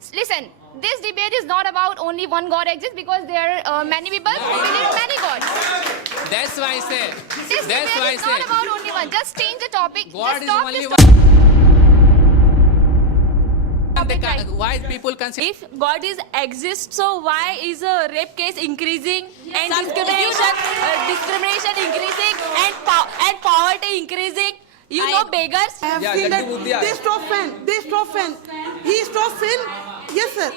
Listen, this debate is not about only one God exists, because there are many people who believe in many gods. That's why I say. This That's why I debate is not say. about only one. Just change the topic. God Just is stop only this one. topic right. Why people consider? If God is exists, so why is a rape case increasing and discrimination increasing and poverty increasing? You know beggars. I have Yeah, seen Gandhi that Buddhi aaya. they stop fan. He stop fan. Yes, sir.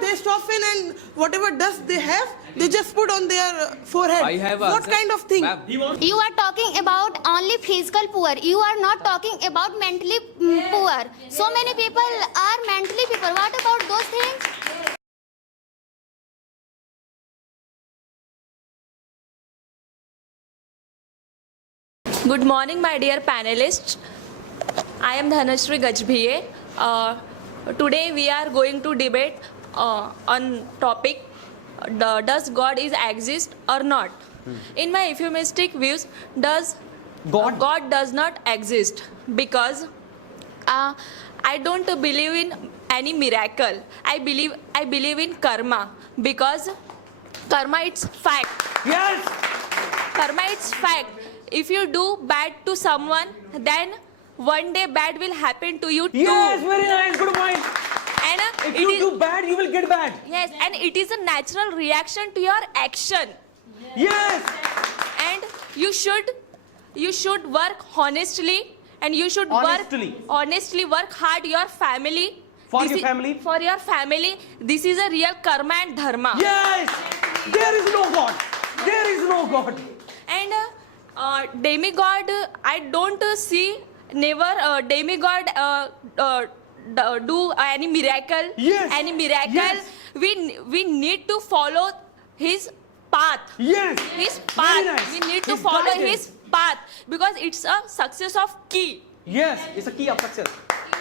They stop fan and whatever dust they have, they just put on their forehead. I have What answer. kind of thing? Ma'am, You are talking about only physical poor. You are not talking about mentally poor. So many people are mentally poor. What about those things? Good morning, my dear panelists. I am Dhanashree Gajbhiye. Today we are going to debate on topic does God is exist or not. In my euphemistic views, does God does not exist because I don't believe in any miracle. I believe in karma because karma it's fact. Yes! Karma is fact. If you do bad to someone, then one day bad will happen to you too. Yes, very nice, good point. And If it you is- do bad, you will get bad. yes, and it is a natural reaction to your action. Yes! And you should work honestly, and you should honestly work hard your family. For This your is- family? For your family. This is a real karma and dharma. Yes! There is no God. There is no God. And demigod, I don't see never demigod do any miracle. Yes. Any miracle. Yes. We need to follow his path. Yes! His Very path. nice. We need to His follow guidance. his path because it's a success of key. Yes, it's a key of success.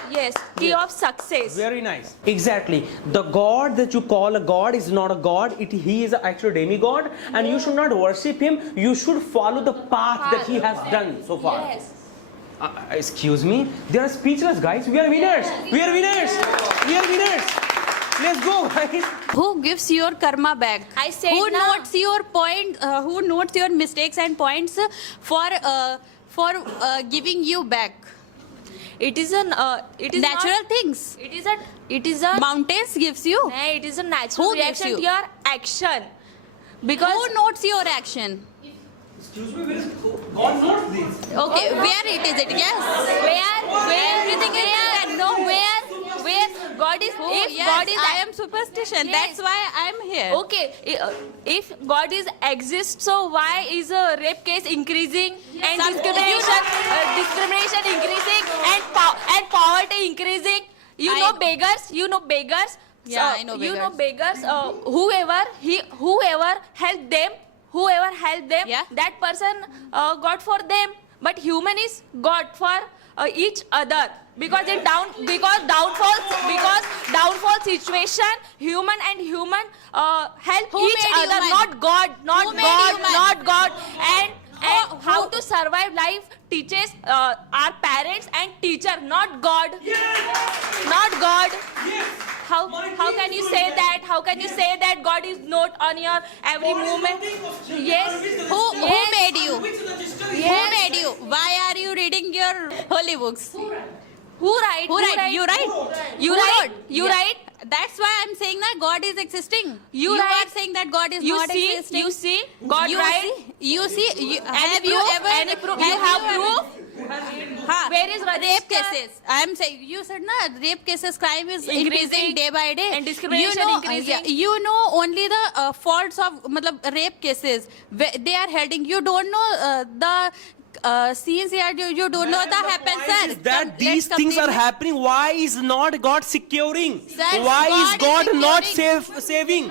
Yes, key Yes. of success. Very nice. Exactly. The God that you call a God is not a God. He is actually a demigod, and you should not worship him. You should follow the path that he has done so far. Yes. Excuse me? They are speechless, guys. We are winners. We are winners. We are winners. Let's go, guys. Who gives your karma back? I said who now. notes your point? Who notes your mistakes and points for giving you back? It is an it is Natural not, things. it is a Mountains gives you. no, it is a natural Who gives reaction you? to your action. Because Who notes your action? Excuse me, where is God not this? Okay, where it is it? Yes. where Everything is written. No, where God is Oh, if yes, God is I am superstition. Yes. That's why I'm here. okay if God is exists, so why is a rape case increasing and discrimination increasing and poverty increasing? You know beggars. Yeah, I know You know beggars. beggars. Whoever helped them, Yeah. that person God for them. But human is God for each other. Because in downfall situation, human and human help Who each made other, human? not God, Who made human? not God. And how who- to survive life teaches our parents and teacher, not God. Not God. How can you say that? How can you say that God is not on your every movement? Yes. Who made you? Yes. Who made you? Why are you reading your holy books? Who write? Who write? You write? You Who write? wrote? You Yeah. write? That's why I'm saying that God is existing. You are write? saying that God is You not see? existing. You see? God you write? See? You see? Any proof? Any proof? You have proof? हाँ, Where is rape register? cases? I am saying you said na rape cases, crime is Increasing increasing day by day, and discrimination you know, increasing. You know only the faults of matlab, rape cases. They are heading. You don't know the scenes here. You don't know the happens, sir. That these things are happening. Why is not God securing? Sir, Why is God God is not securing. saving?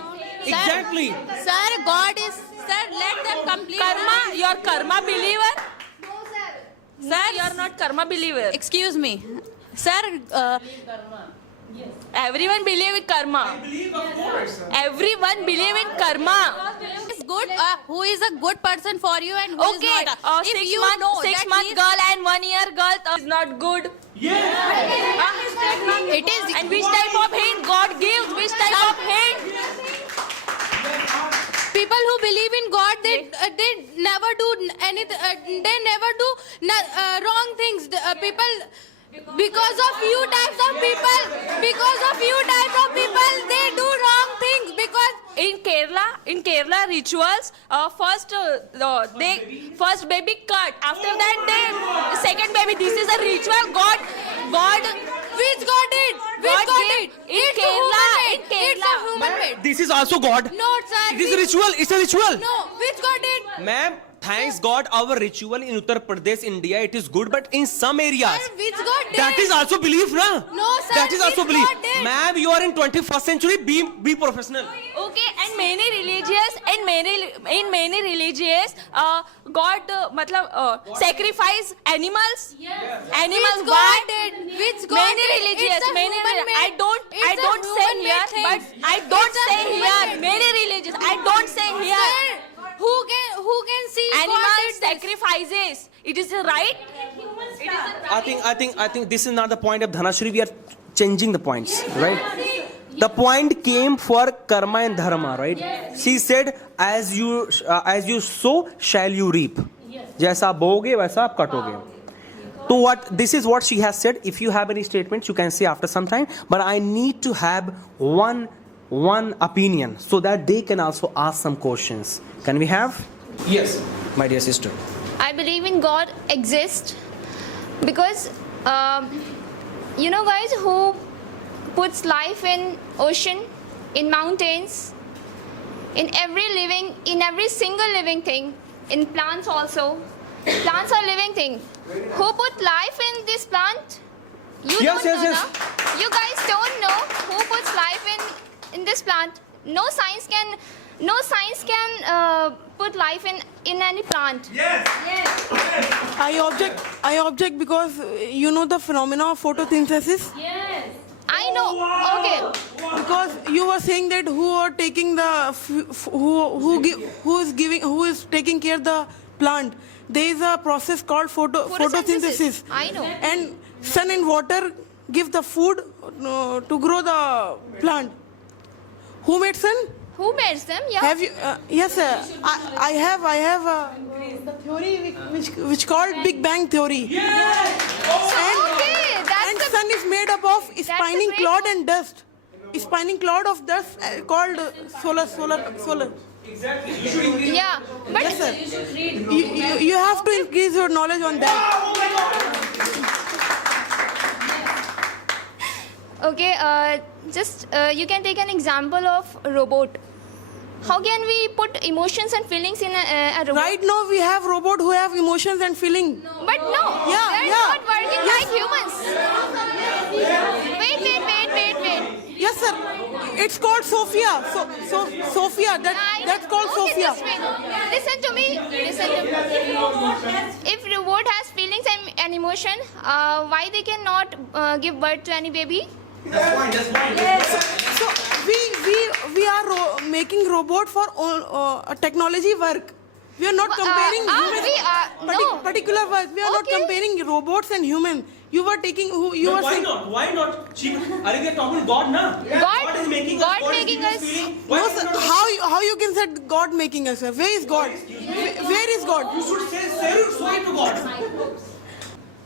Exactly. Sir, God is. Sir, let them complete. Karma? You're karma believer? Sir, No, you're not karma believer. Excuse me, sir. Everyone believe in karma. Everyone believe in karma. Is good. Who is a good person for you and who is Okay, not? If 6 you month, know 6 that month he is- girl and 1 year girl is not good. It is And which type of hint God gives? they never do anything. They never do wrong things. People, because of few types of people, they do wrong things because. In Kerala rituals, first baby cut. After that, second baby. This is a ritual. God. Which God did? God did. In It's Kerala, It's a human made. This is also God. No, sir. It is a ritual. It's a ritual. No, which God did? Ma'am, thanks God, our ritual in Uttar Pradesh, India, it is good, but in some areas, Sir, which God did? that is also belief, na? No, sir, That is also which belief. God did? Ma'am, you are in 21st century. Be professional. Okay, and many religious, God sacrifice animals. Animals. Which God did? Which God Many did? religious. It's a Many. human-made- I don't it's a say human-made here, thing. but I don't It's a say here. human-made Many religious. I don't say here. Sir, who can see God Animal did this? sacrifices. It is right. I think this is not the point of Dhanashri. We are changing the points, right? The point came for karma and dharma, right? She said, as you sow, shall you reap. जैसा आप बोगे वैसा आप कटोगे. So this is what she has said. If you have any statements, you can say after some time. But I need to have one opinion so that they can also ask some questions. Can we have? Yes, my dear sister. I believe in God exists because you know guys who puts life in ocean, in mountains, in every single living thing, in plants also. Plants are living thing. Who put life in this plant? You Yes, don't know, yes. na? You guys don't know who puts life in this plant. No science can put life in any plant. I object because you know the phenomena of photosynthesis. I know. Okay. Because you were saying that who are taking the who is taking care of the plant. There is a process called photosynthesis. I know. And sun and water give the food to grow the plant. Who made sun? Who made them? Yeah. Have you? Yes, sir. I have the theory which called Big Bang theory. Okay, that's And the sun is made up of spinning great cloud and dust. Spinning cloud of dust called solar. yeah. But Yes, sir. You have to increase your knowledge on that. okay, just you can take an example of robot. How can we put emotions and feelings in a robot? Right now we have robot who have emotions and feeling. But no, Yeah, they're yeah. not working like humans. Wait. Yes, sir. It's called Sophia. Sophia. That's called Okay, Sophia. just wait. Listen to me. If robot has feelings and emotion, why they cannot give birth to any baby? So we are making robot for technology work. We are not comparing humans. Particular work. We are not Okay. comparing robots and humans. You were taking who you were saying. Why not? Are you talking God, na? God is making God God making is us. feeling. No, sir. How you can say God making us? Sir? Where is God? Where is God? You should say to God.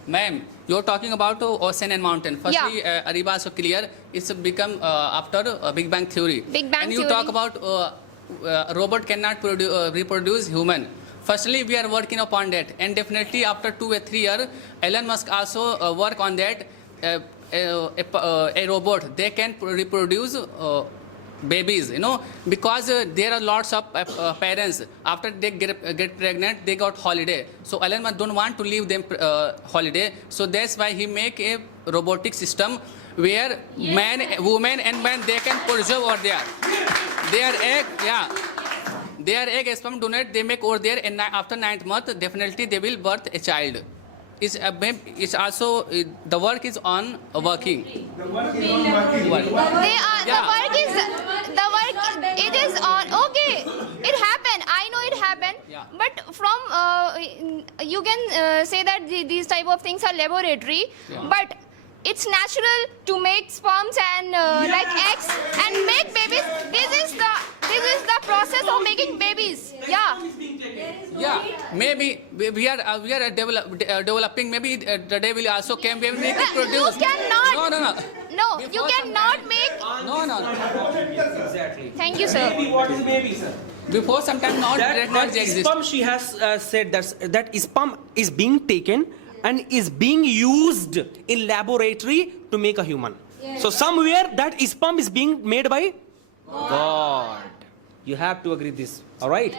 Ma'am, you're talking about ocean and mountain. Firstly, Ariba so clear. It's become after Big Bang theory. Big Bang and you theory. talk about robot cannot reproduce human. Firstly, we are working upon that, and definitely after 2 or 3 years, Elon Musk also work on that. A robot they can reproduce babies, because there are lots of parents after they get pregnant they got holiday. So Elon Musk don't want to leave them holiday. So that's why he make a robotic system where women and men they can preserve over there. Their egg sperm donate they make over there, and after 9th month definitely they will birth a child. It's also the work is on working. The work it is on. Okay, it happened. I know it happened. Yeah. But from you can say that these type of things are laboratory, but it's natural to make sperms and like eggs and make babies. This is the process of making babies. Yeah. Yeah, maybe we are developing. Maybe the day will also come. We will make it You produce. cannot. No. No, Before you some cannot make. No. Exactly. Thank you, sir. Maybe what is maybe, sir? Before some time, not That technology exists. sperm, she has said that sperm is being taken and is being used in laboratory to make a human. So somewhere that sperm is being made by God. You have to agree this. All right?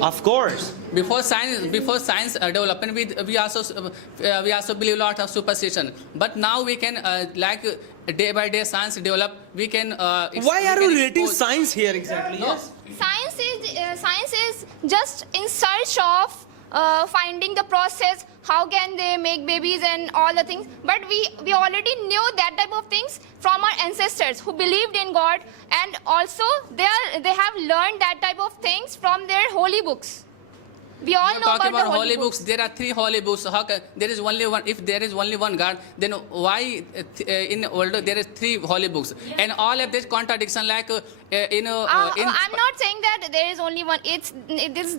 Of course. Before science development, we also believe a lot of superstition. But now we can day by day science develop. We can. Why are you relating science here exactly? No. Yes. Science is just in search of finding the process, how can they make babies and all the things. But we already knew that type of things from our ancestors who believed in God, and also they have learned that type of things from their holy books. We all know Talking about the about holy books. there are 3 holy books. How can, there is only one? If there is only one God, then why in the world there is 3 holy books? And all of this contradiction, like in. I'm not saying that there is only one. This debate is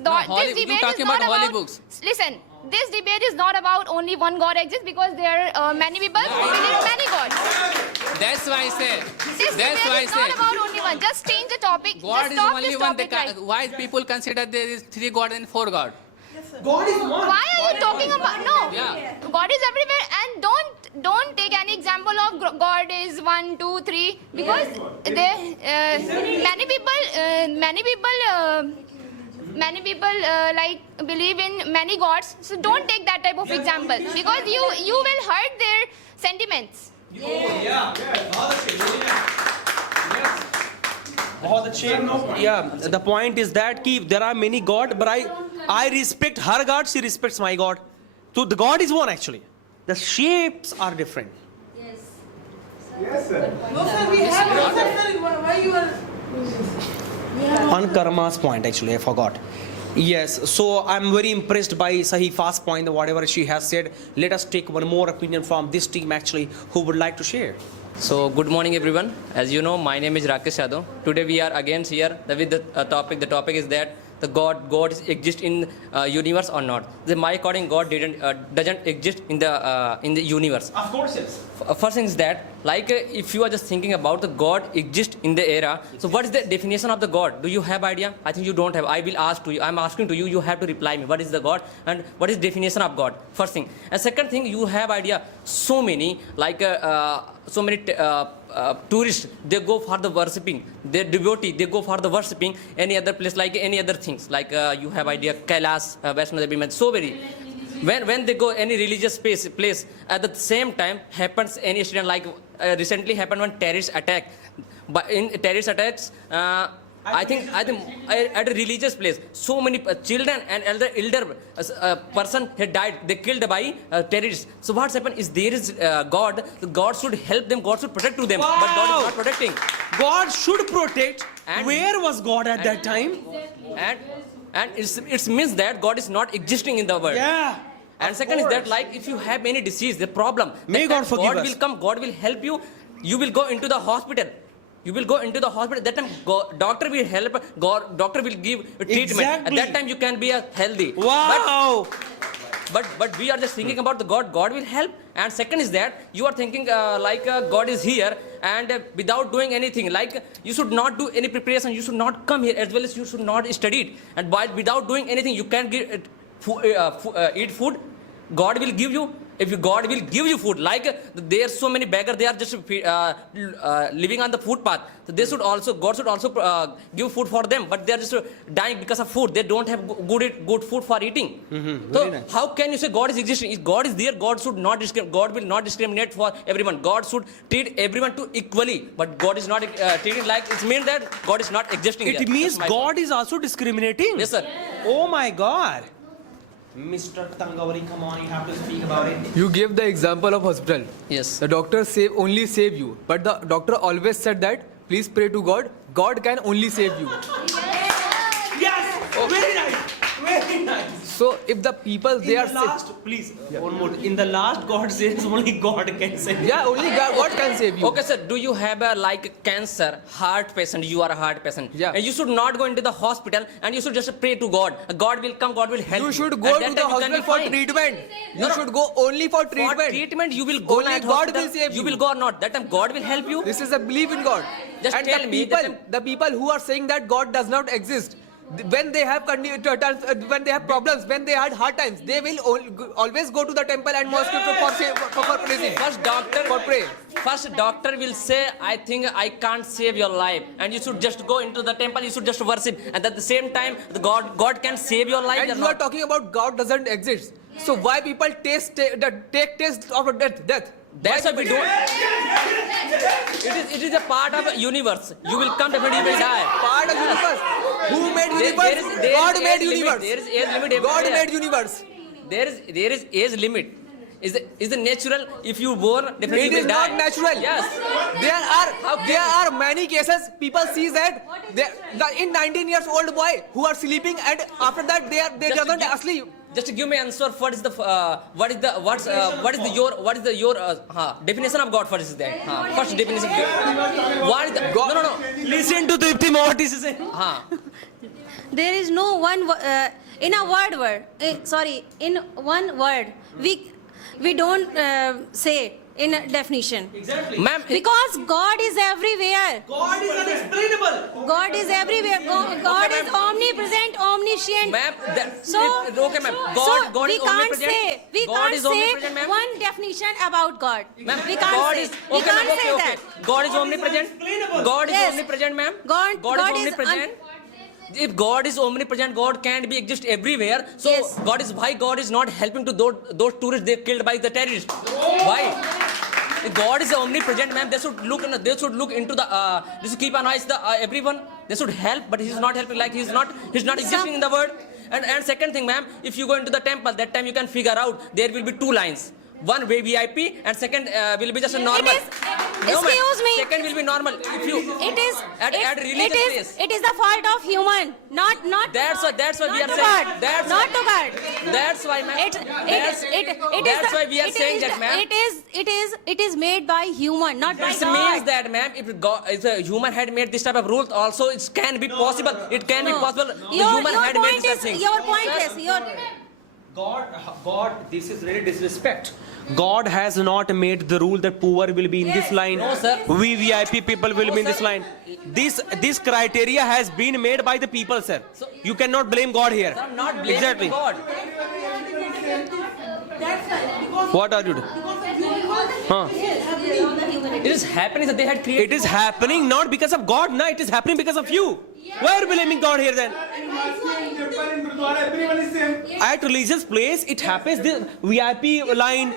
talking not about holy books. Listen, this debate is not about only one God exists, because there are many people who believe in many gods. That's why I say. This That's debate why I is not say. about only one. Just change the topic. God Just is stop only this one. topic right. Why people consider there is 3 God and 4 God? God is one. Why are you talking about? No. Yeah. God is everywhere, and don't take any example of God is 1, 2, 3, because many people like believe in many gods. So don't take that type of example, because you will hurt their sentiments. Yeah, the point is that there are many God, but I respect her God, she respects my God. So the God is one actually. The shapes are different. No, sir, we have. No, sir, why you are. On Karma's point actually, I forgot. Yes, so I'm very impressed by Sahifa's point, whatever she has said. Let us take one more opinion from this team actually, who would like to share. So good morning everyone. As you know, my name is Rakesh Yadav. Today we are again here with the topic. The topic is that the God exists in universe or not. My according God doesn't exist in the universe. Of course, yes. First thing is that, like if you are just thinking about the God exists in the era, so what is the definition of the God? Do you have idea? I think you don't have. I will ask to you. I'm asking to you. You have to reply me. What is the God and what is definition of God? First thing. And second thing, you have idea. So many tourists, they go for the worshipping. They devotee, they go for the worshipping any other place, like any other things. Like you have idea Kailash, Vaishno Devi, so very. When they go any religious place, at the same time happens any incident, like recently happened one terrorist attack. But in terrorist attacks, I think at a religious place, so many children and elder person had died. They killed by terrorists. So what's happened is there is God. God should help them. God should protect to them. Wow. But God is not protecting. God should protect. And- Where was God at that time? And it means that God is not existing in the world. Yeah. And second is that, like, if you have any disease, the problem, May that God time forgive God us. will come, God will help you. You will go into the hospital. You will go into the hospital. That time, doctor will help. Doctor will give treatment. Exactly. At that time, you can be healthy. Wow. But we are just thinking about the God. God will help. And second is that you are thinking God is here, and without doing anything, like you should not do any preparation. You should not come here, as well as you should not study it. And without doing anything, you can eat food. God will give you. God will give you food, like there are so many beggars, they are just living on the footpath. So God should also give food for them, but they are just dying because of food. They don't have good food for eating. So nice. how can you say God is existing? If God is there, God should not discriminate. God will not discriminate for everyone. God should treat everyone to equally, but God is not treating like it means that God is not existing. It here. means That's my God is also discriminating. Yes, sir. Oh my God. Mr. Tangavari, come on, you have to speak about it. You gave the example of hospital. Yes. The doctor only save you, but the doctor always said that please pray to God. God can only save you. Yes. Oh. Very nice. Very nice. So if the people they are sick, please, one more. In the last, God says only God can save. yeah, only God can save you. Okay, sir. Do you have a like cancer, heart patient? You are a heart patient. Yeah. And you should not go into the hospital, and you should just pray to God. God will come. God will help. You should go At that to the time you can hospital be for fine. treatment. No, You no. should go only for For treatment. treatment, you will go Only at God hospital. will save You you. will go or not. That time God will help you. This is a belief in God. Just and tell the me people, that the people who are saying that God does not exist, when they have when they have problems, when they had hard times, they will always go to the temple and mosque for praising. First doctor will say, I think I can't save your life, and you should just go into the temple. You should just worship, and at the same time, God can save your life. And you are talking about God doesn't exist. So why people take taste of death? That's why we don't. It is a part of the universe. You will come, definitely you will die. Part of universe. Who made universe? God made universe. There is age limit. God everywhere. made universe. There is age limit. Is the natural? If you born, definitely It you is will die. not natural. Yes. There are many cases. People see that in 19 years old boy who are sleeping, and after that they Just doesn't give- asleep. Just give me answer. What is your definition of God? What is that? First definition. What is the God? No. Listen to Dipti what is saying. There is no one in a word. In one word, we don't say in a definition. Exactly. Ma'am, Because God is everywhere. God is unexplainable. God is everywhere. God is omnipresent, omniscient. ma'am. Okay, ma'am. God we is can't omnipresent. say God is omnipresent, ma'am. one definition about God. Ma'am, We can't God say. is We okay, can't ma'am, say okay. that. God is omnipresent. God is Yes. omnipresent, ma'am. God is is omnipresent. If God is omnipresent, God can't be exist everywhere. So Yes. why God is not helping to those tourists they killed by the terrorists? Why? If God is omnipresent, ma'am. They should look into the. They should keep an eye on everyone. They should help, but He's not helping. Like He's not existing in the world. And second thing, ma'am, if you go into the temple, that time you can figure out there will be two lines. One way VIP and second will be just a normal. Excuse me. Second will be normal. If you at religious place. It is the fault of human, not. That's why we are to saying. God. That's Not to God. That's why, ma'am. That's why we are saying that, ma'am. It is made by human, not by It God. means that, ma'am, if a human had made this type of rules, also it can be possible. It can be possible. The human had made point such is things. your point is your. God, this is really disrespect. God has not made the rule that poor will be in this line. No, sir. We VIP people will be in this line. This criteria has been made by the people, sir. You cannot blame God here. I'm not blaming Exactly. God. What are you doing? Huh? It is happening that they had created. It is happening not because of God, no, it is happening because of you. Why are you blaming God here then? At religious place, it happens, the VIP line.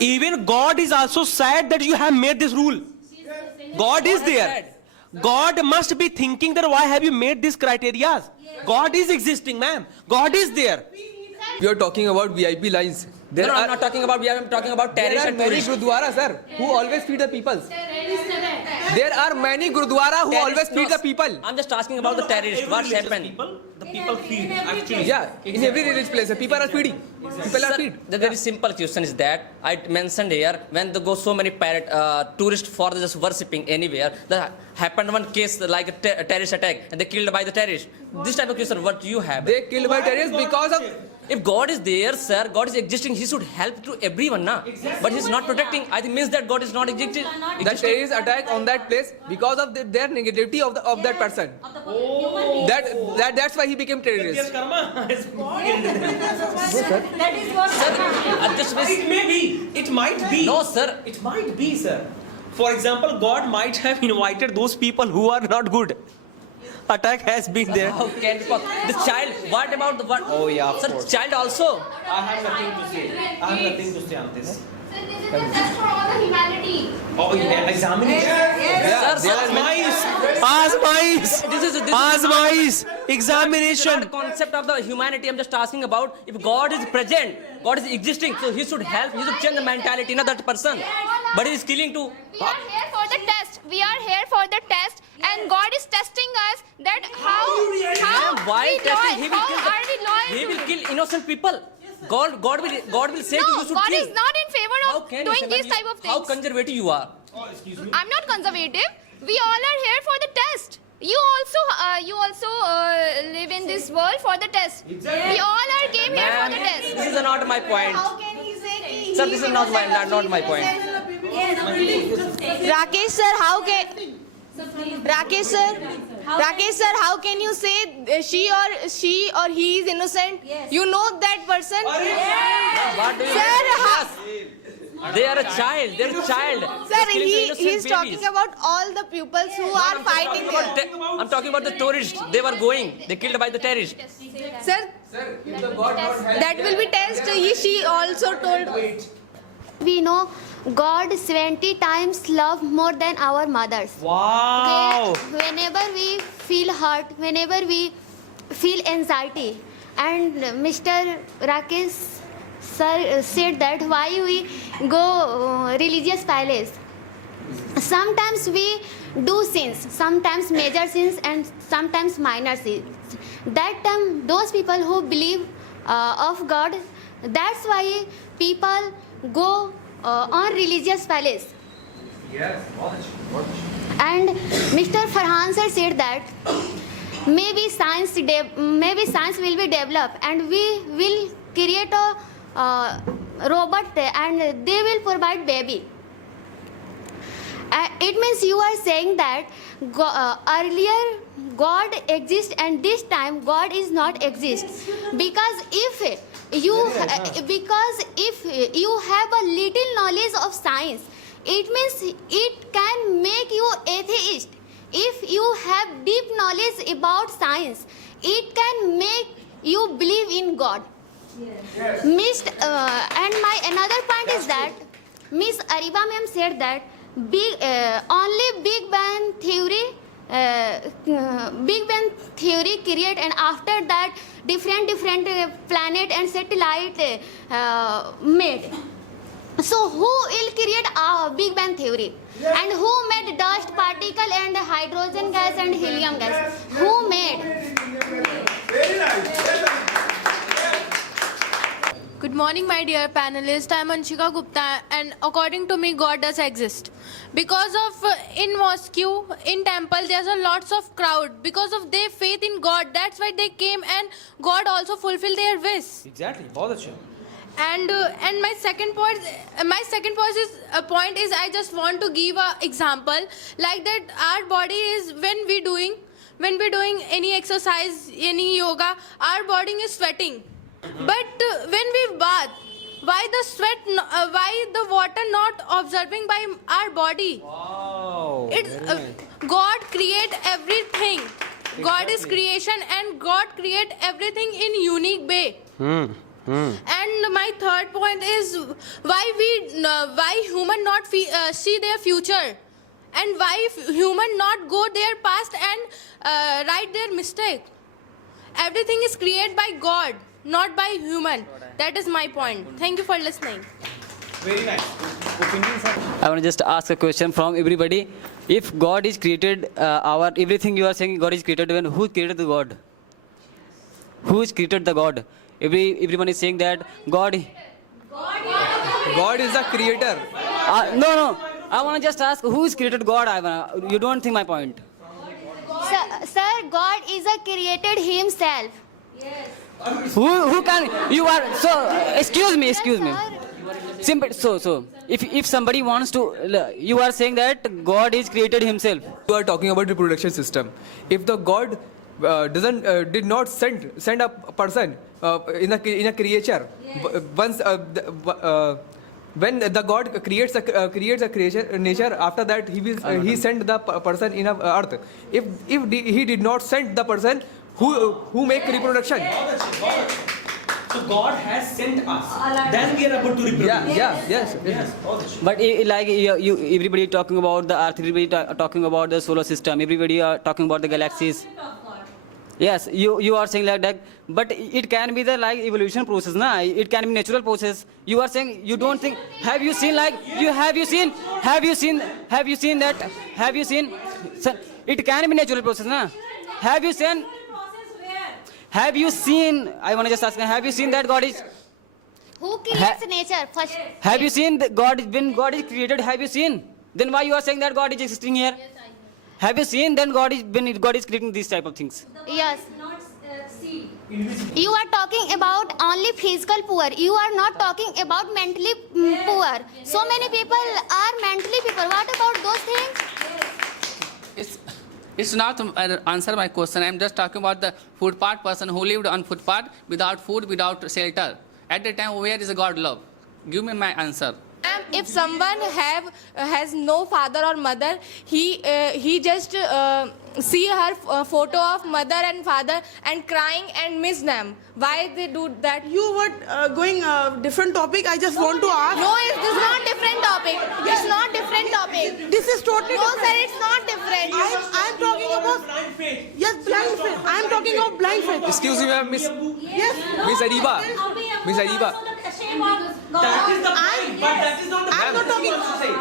Even God is also sad that you have made this rule. God is there. God must be thinking that why have you made these criteria? God is existing, ma'am. God is there. You are talking about VIP lines. No, I'm not talking about. I'm talking about There terrorists are and many tourists. gurudwaras, sir, who always feed the people. There are many gurudwara who always feed the people. I'm just asking about the terrorists. What's happened? The people feed actually. Yeah, in every religious place, people are feeding. People are Sir, feed. the very simple question is that I mentioned here when they go so many tourists for just worshipping anywhere. There happened one case like a terrorist attack and they killed by the terrorist. This type of question, what do you have? They killed by terrorists because of. If God is there, sir, God is existing. He should help to everyone, na? But He's not protecting. I think means that God is not existing. The terrorist attack on that place because of their negativity of that person. That's why he became terrorist. That is what. It may be. It might be. No, sir. It might be, sir. For example, God might have invited those people who are not good. Attack has been there. How can it possible? The child, what about the what? Oh, yeah, of Sir, course. child also. I have nothing to say. I have nothing to say on this. That's for all the humanity. Oh, yeah, examination. Sir, sir, Azmais. This Examination. is not concept of the humanity. I'm just asking about if God is present, God is existing, so He should help. He should change the mentality, not that person. But He is killing too. We are here for the test. we are here for the test, and God is testing us that how Why we testing? He loyal, will how are we loyal He to will Him? kill innocent people. God will say to you, No, you should God kill. is not in favor How of can you doing say, these man, type of How things. conservative you are. I'm not conservative. We all are here for the test. You also live in this world for the test. We all are came here for the Ma'am, test. this is not my point. How can he say ki Sir, this is not my point. Rakesh sir, Rakesh sir, how can you say she or he is innocent? Yes. You know that person. What do you Sir, They are a child. They're a child. Sir, They're killing the innocent he's talking babies. about all the pupils who are fighting there. I'm talking about the tourists. They were going. They killed by the terrorists. Sir, that will be test. She also told. We know God 70 times love more than our mothers. Wow. Whenever we feel hurt, whenever we feel anxiety, and Mr. Rakesh sir said that why we go religious palace. Sometimes we do sins, sometimes major sins and sometimes minor sins. That time those people who believe of God, that's why people go on religious palace. And Mr. Farhan sir said that maybe science will be developed and we will create a robot and they will provide baby. It means you are saying that earlier God exists and this time God is not exist, because if you have a little knowledge of science, it means it can make you atheist. If you have deep knowledge about science, it can make you believe in God. Yes. And my another point is that Miss Ariba ma'am said that only Big Bang theory create, and after that different planet and satellite made. So who will create Big Bang theory? And who made dust particle and hydrogen gas and helium gas? Who made? Good morning, my dear panelists. I am Anshika Gupta, and according to me, God does exist. Because of in mosque, in temple, there's a lots of crowd. Because of their faith in God, that's why they came, and God also fulfilled their wish. Exactly. बहुत अच्छा. And my second point is I just want to give a example like that. Our body is when we doing any exercise, any yoga, our body is sweating. But when we bath, why the water not observing by our body? Wow. God create everything. God is creation, and God create everything in unique way. And my third point is why human not see their future, and why human not go their past and write their mistake. Everything is created by God, not by human. That is my point. Thank you for listening. Very nice. I want to just ask a question from everybody. If God is created, everything you are saying God is created, when who created the God? Who is created the God? Everyone is saying that God is the creator. No. I want to just ask who is created God? You don't think my point. Sir, God is a created himself. Who can you are so? Excuse me. Sir, Simple. So if somebody wants to, you are saying that God is created himself. You are talking about reproduction system. If the God did not send a person in a creature, once when the God creates a creation nature, after that he sent the person in a earth. If he did not send the person who make reproduction. So God has sent us. Then we are able to reproduce. Yes. But like everybody talking about the earth, everybody talking about the solar system, everybody are talking about the galaxies. Yes, you are saying like that, but it can be the like evolution process, na? It can be natural process. You are saying you don't think. Have you seen that? Sir, it can be natural process, na? Have you seen? I want to just ask. Have you seen that God is? Who creates nature first? Have you seen that God when God is created? Have you seen? Then why you are saying that God is existing here? Have you seen then when God is creating these type of things? Yes. You are talking about only physical poor. You are not talking about mentally poor. So many people are mentally poor. What about those things? It's not answer my question. I'm just talking about the footpath person who lived on footpath without food, without shelter. At the time, where is God love? Give me my answer. If someone has no father or mother, he just see her photo of mother and father and crying and miss them. Why they do that? You were going different topic. I just want to ask. No, this is not different topic. It's not different topic. This is totally No, different. sir, it's not different. I'm talking about yes, blind faith. I'm talking about blind faith. Excuse me, ma'am, Miss Yes. Miss Ariba. Miss Ariba. I'm not talking.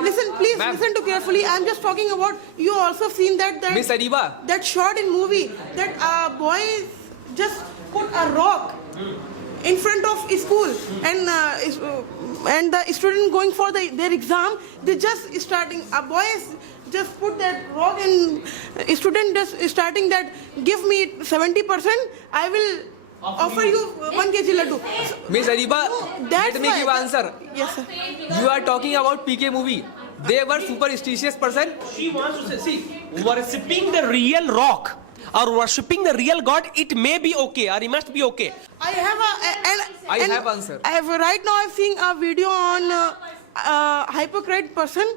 Listen, please Ma'am. listen to carefully. I'm just talking about. You also seen that Miss Ariba. that shot in movie that boy just put a rock in front of his school and the student going for their exam. They just starting. A boy just put that rock and student just starting that. Give me 70%. I will offer you 1 kg laddu. Miss Ariba, That's let me why- give answer. Yes, sir. You are talking about PK movie. They were superstitious person. She wants to say, see, worshipping the real rock or worshipping the real God, it may be okay or it must be okay. I have I have answer. I have right now. I've seen a video on hypocrite person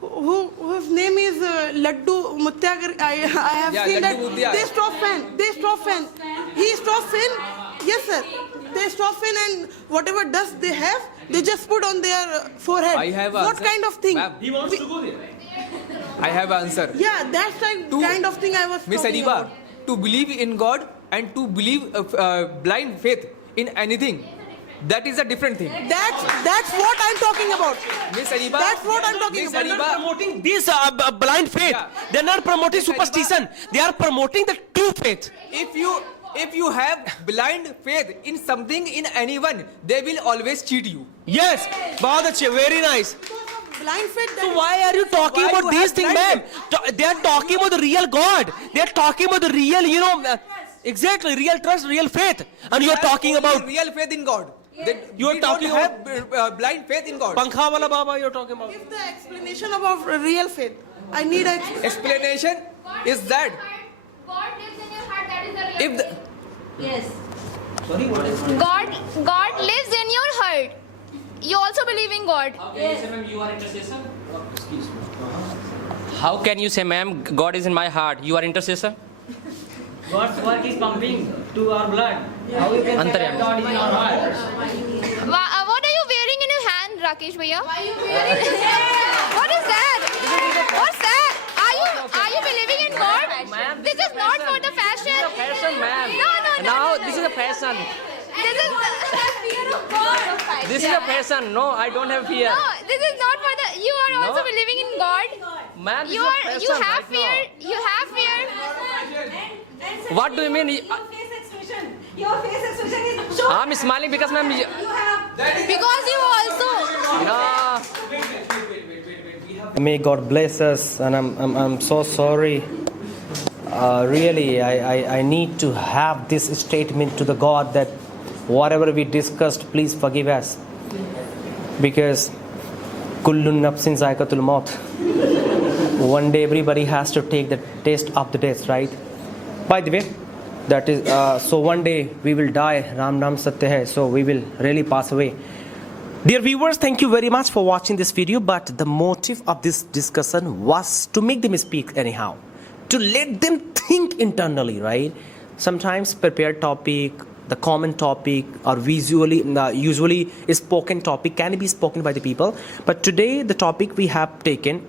whose name is Laddu Muttyagar. I have Yeah, seen Laddu that. Muttyagar. They stop fan. He stop fan. Yes, sir. They stop fan and whatever dust they have, they just put on their forehead. I have what answer. kind of thing? Ma'am, He wants to go there. I have answer. Yeah, that's kind of thing I was Miss talking Ariba, about. to believe in God and to believe blind faith in anything, that is a different thing. That's what I'm talking about. Miss Ariba, That's what I'm talking Miss about. They're not Ariba, promoting this blind faith. Yeah. They're not promoting Miss Ariba. superstition. They are promoting the true faith. if you have blind faith in something, in anyone, they will always cheat you. Yes, बहुत अच्छे, very nice. Blind faith. So why are you talking Why about you these have things, blind ma'am? They are talking about the real God. They are talking about the real, exactly, real trust, real faith. And you are talking Only about real faith in God. You are We talking don't have blind faith in God. Pankha wala Baba you are talking about. Give the explanation about real faith. I need an Explanation is that God lives in your heart. That is the real if the, Yes. God lives in your heart. You also believe in God. How can you say, ma'am, God is in my heart? You are intercessor? God's work is pumping to our blood. How you can say that God is in our heart? What are you wearing in your hand, Rakesh Bhaiya? Why are you wearing What is that? What's that? Are you believing in God? Ma'am, This is not for the fashion. This is a fashion, ma'am. No. Now, this is a fashion. This is the fear of God. This is a fashion. No, I don't have fear. No, this is not for the. You are also No. believing in God. Ma'am, this You is a are. fashion You have right fear. now. You have fear. What do you mean? Your face expression is so. I'm smiling because, ma'am, Because you also. no. May God bless us, and I'm so sorry. Really, I need to have this statement to the God that whatever we discussed, please forgive us, because kullun nafsin zaikatul maut. One day everybody has to take the taste of the death, right? By the way, that is so one day we will die. Ram Nam Satya hai, so we will really pass away. Dear viewers, thank you very much for watching this video, but the motive of this discussion was to make them speak anyhow, to let them think internally, right? Sometimes prepared topic, the common topic, or usually spoken topic can be spoken by the people, but today the topic we have taken,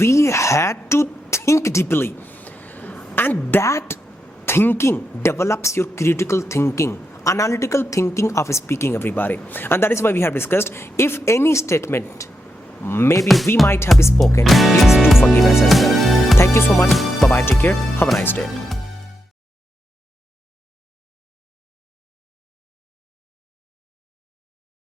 we had to think deeply, and that thinking develops your critical thinking, analytical thinking of speaking, everybody. And that is why we have discussed, if any statement maybe we might have spoken, please do forgive us as well. Thank you so much. Bye bye. Take care. Have a nice day.